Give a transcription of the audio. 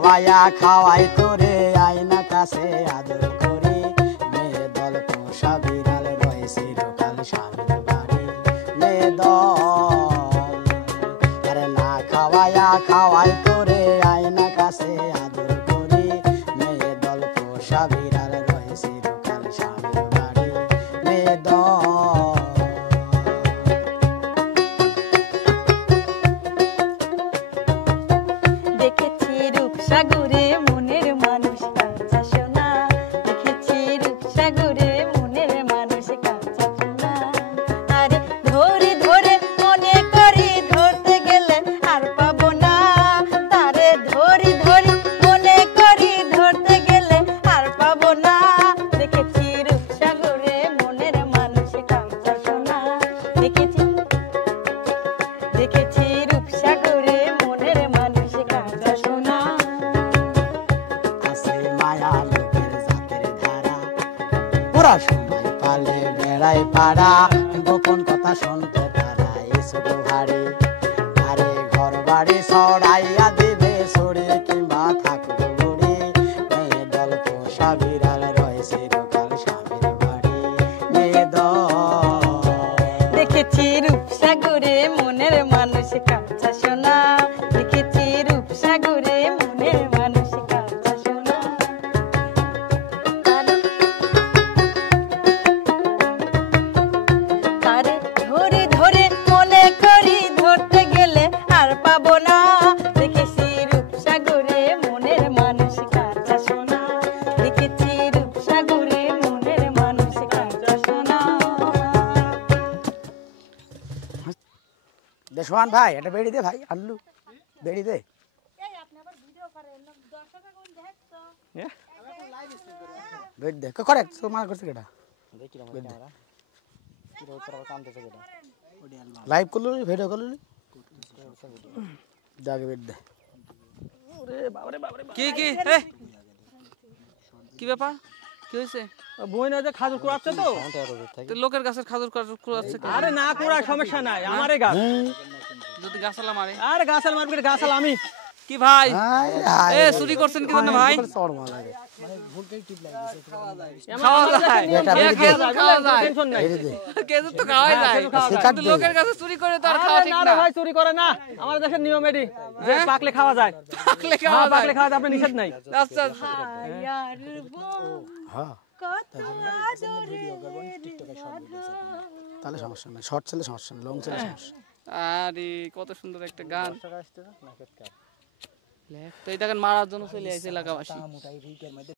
খাওয়াইয়া খাওয়াই তোরে আয়না কাছে আদর করি মেয়ে দল পোষা বিড়াল রয়ে চিরকাল স্বামীর বাড়ি মেয়ে দল আরে না খাওয়াইয়া খাওয়াই তোরে আয়না কাছে আদর করি মেয়ে দল পোষা বিড়াল রয়ে চিরকাল স্বামীর বাড়ি মেয়ে দল দেখেছি রূপসাগরে মনের মানুষ কাঁচা সোনা দেখেছি রূপসাগরে মনের মানুষ কাঁচা সোনা আরে ধরে ধরে মনে করি ধরতে গেলে আর পাবো না তারে ধরে ধরে মনে করি ধরতে গেলে আর পাবো না দেখেছি রূপসাগরে মনের মানুষ কাঁচা সোনা দেখেছি দেখেছি রূপসাগরে মনের মানুষ কাঁচা সোনা আছে মায়া লোকের জাতের ধারা পুরা সময় পালে বেড়াই পাড়া গোপন কথা শুনতে তারা এসব ভারী আরে ঘর বাড়ি ছড়াইয়া দিবে ছড়ি কিংবা থাকবে বুড়ি মেয়ে দল পোষা বিড়াল রয়েছে চিরকাল স্বামীর বাড়ি মেয়ে দল দেখেছি রূপসাগরে মনের মানুষ কাঁচা সোনা দেখেছি রূপসাগরে মনের মানুষ কাঁচা সোনা তারে ধরে ধরে মনে করি ধরতে গেলে আর পাবো না দেখেছি রূপসাগরে মনের মানুষ কাঁচা সোনা দেখেছি রূপসাগরে মনের মানুষ কাঁচা সোনা দেশওয়ান ভাই এটা বেড়ি দে ভাই আল্লু বেড়ি দে বেড়ি দে করে তো মার করছে কেটা লাইভ করলু ভিডিও করলু দাগে বেড়ি দে কি কি কি ব্যাপার কি হয়েছে বই না যে খাজুর কুড়াচ্ছে তো তো লোকের গাছের খাজুর কুড়াচ্ছে কেন? আরে না কুড়া সমস্যা নাই আমারে গাছ যদি গাছালা মারে আরে গাছাল মারবে গাছাল আমি কি ভাই হায় এ চুরি করছেন কি জন্য ভাই চড় মার লাগে খাওয়া যায় বেটা, কে বেটা, খেজুর খাওয়া যায় টেনশন নাই বেড়ি দে খেজুর তো খাওয়াই যায় কিন্তু লোকের কাছে চুরি করে তো আর খাওয়া আরে ঠিক না না রে ভাই চুরি করে না আমাদের দেশের নিয়ম এটি যে হ্যাঁ? পাকলে খাওয়া যায় পাকলে হ্যাঁ, খাওয়া পাকলে যায় খাওয়া যায় আপনি নিষেধ নাই আচ্ছা হায়ার বউ হ্যাঁ কত আদরে তাহলে সমস্যা নাই শর্ট ছেলে সমস্যা নাই লং ছেলে সমস্যা আরে কত সুন্দর একটা গান তো এই দেখেন মারার জন্য চলে আইছে এলাকাবাসী